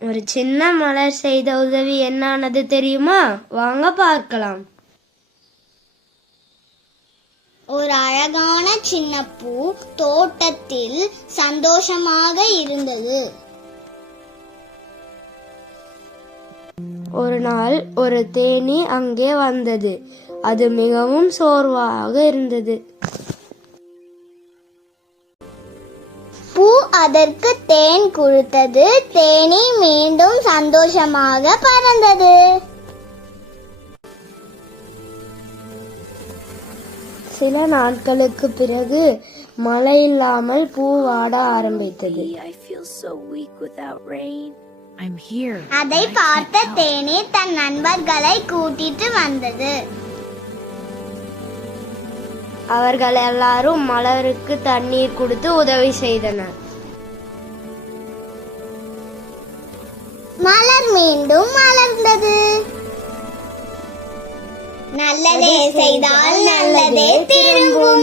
ஒரு சின்ன மலர் செய்த உதவி என்னானது தெரியுமா? வாங்க பார்க்கலாம். ஒரு அழகான சின்ன பூ தோட்டத்தில் சந்தோஷமாக இருந்தது. ஒரு நாள் ஒரு தேனீ அங்கே வந்தது. அது மிகவும் சோர்வாக இருந்தது. பூ அதற்கு தேன் கொடுத்தது. தேனீ மீண்டும் சந்தோஷமாக பறந்தது. சில நாட்களுக்கு பிறகு மழை இல்லாமல் பூ வாட ஆரம்பித்தது. அதை பார்த்த தேனீ தன் நண்பர்களை கூட்டிட்டு வந்தது. அவர்கள் எல்லாரும் மலருக்கு தண்ணீர் கொடுத்து உதவி செய்தனர். மலர் மீண்டும் மலர்ந்தது. நல்லதே செய்தால் நல்லதே திரும்பும்.